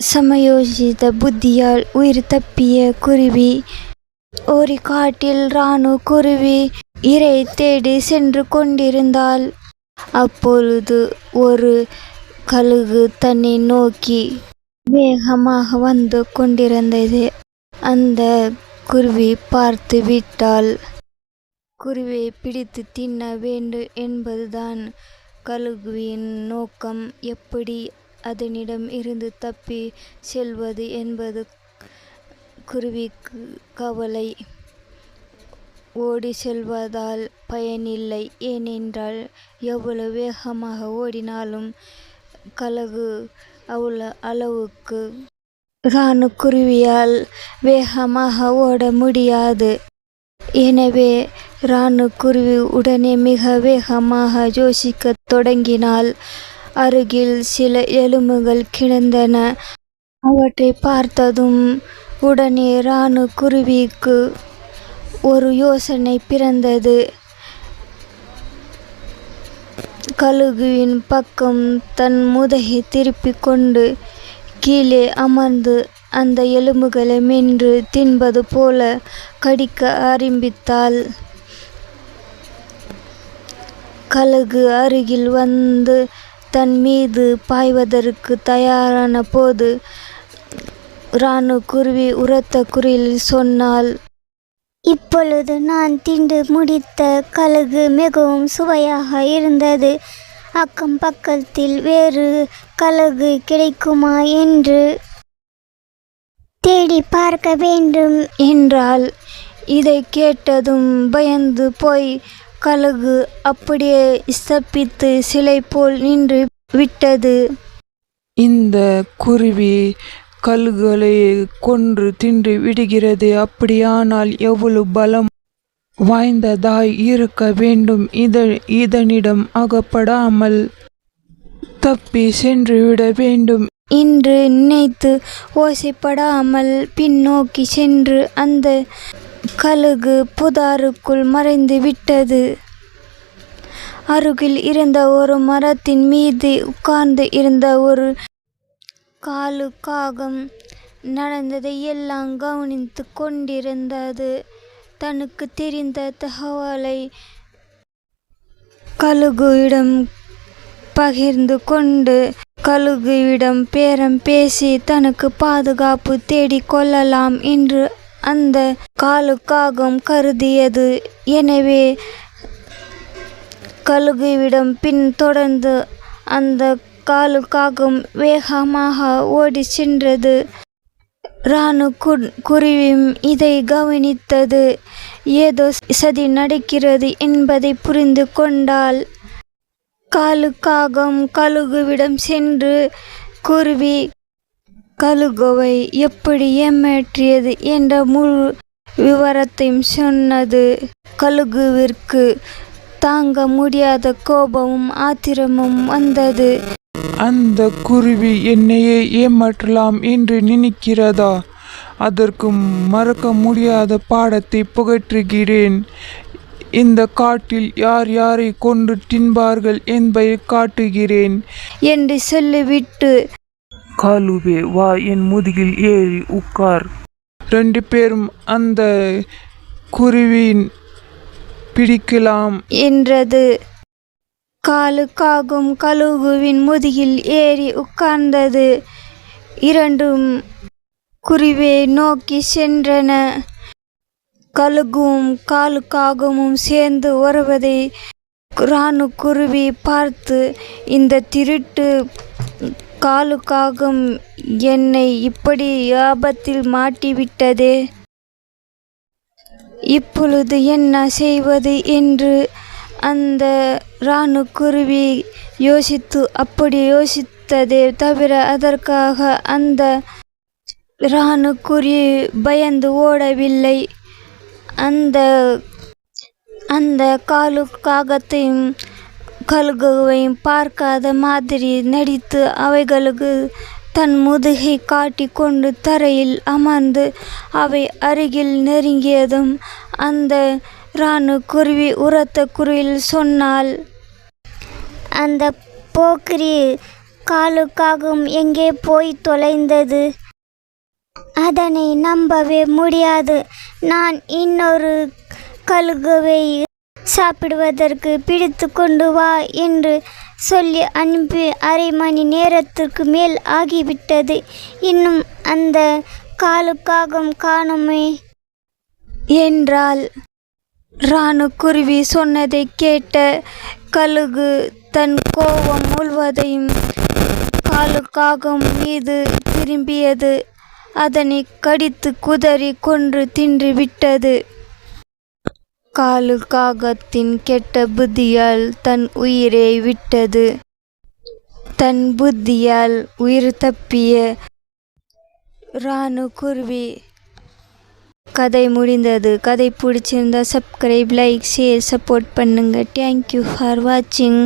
சமயோசித புத்தியால் உயிர் தப்பிய குருவி. ஒரு காட்டில் ராணு குருவி இரை தேடி சென்று கொண்டிருந்தாள். அப்பொழுது ஒரு கழுகு தன்னை நோக்கி வேகமாக வந்து கொண்டிருந்தது. அந்த குருவி பார்த்து விட்டாள். குருவியை பிடித்து தின்ன வேண்டும் என்பதுதான் கழுகுவின் நோக்கம். எப்படி அதனிடம் இருந்து தப்பி செல்வது என்பது குருவிக்கு கவலை. ஓடி செல்வதால் பயனில்லை. ஏனென்றால் எவ்வளவு வேகமாக ஓடினாலும் கழுகு அளவுக்கு ராணு குருவியால் வேகமாக ஓட முடியாது. எனவே ராணு குருவி உடனே மிக வேகமாக யோசிக்கத் தொடங்கினாள். அருகில் சில எலும்புகள் கிடந்தன. அவற்றை பார்த்ததும் உடனே ராணு குருவிக்கு ஒரு யோசனை பிறந்தது. கழுகுவின் பக்கம் தன் முதுகை திருப்பிக் கொண்டு கீழே அமர்ந்து அந்த எலும்புகளை மென்று தின்பது போல கடிக்க ஆரம்பித்தாள். கழுகு அருகில் வந்து தன் மீது பாய்வதற்கு தயாரான போது ராணு குருவி உரத்த குரலில் சொன்னாள், இப்பொழுது நான் தின்று முடித்த கழுகு மிகவும் சுவையாக இருந்தது. அக்கம் பக்கத்தில் வேறு கழுகு கிடைக்குமா என்று தேடி பார்க்க வேண்டும் என்றாள். இதை கேட்டதும் பயந்து போய் கழுகு அப்படியே ஸ்தப்பித்து சிலை போல் நின்று விட்டது. இந்த குருவி கழுகுகளை கொன்று தின்று விடுகிறது. அப்படியானால் எவ்வளவு பலம் வாய்ந்ததாய் இருக்க வேண்டும். இதனிடம் அகப்படாமல் தப்பி சென்று விட வேண்டும் என்று நினைத்து ஓசைப்படாமல் பின்னோக்கி சென்று அந்த கழுகு புதாருக்குள் மறைந்து விட்டது. அருகில் இருந்த ஒரு மரத்தின் மீது உட்கார்ந்து இருந்த ஒரு காலு காகம் நடந்ததை எல்லாம் கவனித்து கொண்டிருந்தது. தனக்கு தெரிந்த தகவலை கழுகுவிடம் பகிர்ந்து கொண்டு கழுகுவிடம் பேரம் பேசி தனக்கு பாதுகாப்பு தேடிக் கொள்ளலாம் என்று அந்த காகம் கருதியது. எனவே கழுகுவிடம் பின் தொடர்ந்து அந்த காகம் வேகமாக ஓடி சென்றது. ராணு குருவியும் இதை கவனித்தது. ஏதோ சதி நடக்கிறது என்பதை புரிந்து கொண்டாள். காகம் கழுகுவிடம் சென்று குருவி கழுகுவை எப்படி ஏமாற்றியது என்ற முழு விவரத்தையும் சொன்னது. கழுகுவிற்கு தாங்க முடியாத கோபமும் ஆத்திரமும் வந்தது. அந்த குருவி என்னையே ஏமாற்றலாம் என்று நினைக்கிறதா? அதற்கு மறக்க முடியாத பாடத்தை புகற்றுகிறேன். இந்த காட்டில் யார் யாரை கொண்டு தின்பார்கள் என்பதை காட்டுகிறேன் என்று சொல்லிவிட்டு, காலுவே வா, என் முதுகில் ஏறி உட்கார். 2 பேரும் அந்த குருவின் பிடிக்கலாம் என்றது. காகம் கழுகுவின் முதுகில் ஏறி உட்கார்ந்தது. 2ம் குருவியை நோக்கி சென்றன. கழுகும் காகமும் சேர்ந்து வருவதை ராணு குருவி பார்த்து, இந்த திருட்டு காகம் என்னை இப்படி ஆபத்தில் மாட்டிவிட்டதே, இப்பொழுது என்ன செய்வது என்று அந்த ராணு குருவி அப்படி யோசித்ததே தவிர அதற்காக அந்த ராணு குருவி பயந்து ஓடவில்லை. அந்த காகத்தையும் கழுகுவையும் பார்க்காத மாதிரி நடித்து அவைகளுக்கு தன் முதுகை காட்டி கொண்டு தரையில் அமர்ந்து அவை அருகில் நெருங்கியதும் அந்த ராணு குருவி உரத்த குரலில் சொன்னாள், அந்த போக்கிரி காலுக்காகவும் எங்கே போய் தொலைந்தது? அதனை நம்பவே முடியாது. நான் இன்னொரு கழுகுவை சாப்பிடுவதற்கு பிடித்து கொண்டு வா என்று சொல்லி அனுப்பி அரை மணி நேரத்திற்கு மேல் ஆகிவிட்டது. இன்னும் அந்த காலுக்காகவும் காணுமே என்றாள். ராணுக்குருவி சொன்னதை கேட்ட கழுகு தன் கோபம் முழுவதையும் காலுக்காகவும் மீது திரும்பியது. அதனை கடித்து குதறி கொன்று தின்று விட்டது. காலுக்காகத்தின் கெட்ட புத்தியால் தன் உயிரை விட்டது. தன் புத்தியால் உயிர் தப்பிய ராணுக்குருவி. கதை முடிந்தது. கதை பிடிச்சிருந்தா சப்ஸ்கிரைப், லைக், ஷேர், சப்போர்ட் பண்ணுங்கள். தேங்க்யூ ஃபார் வாட்சிங்.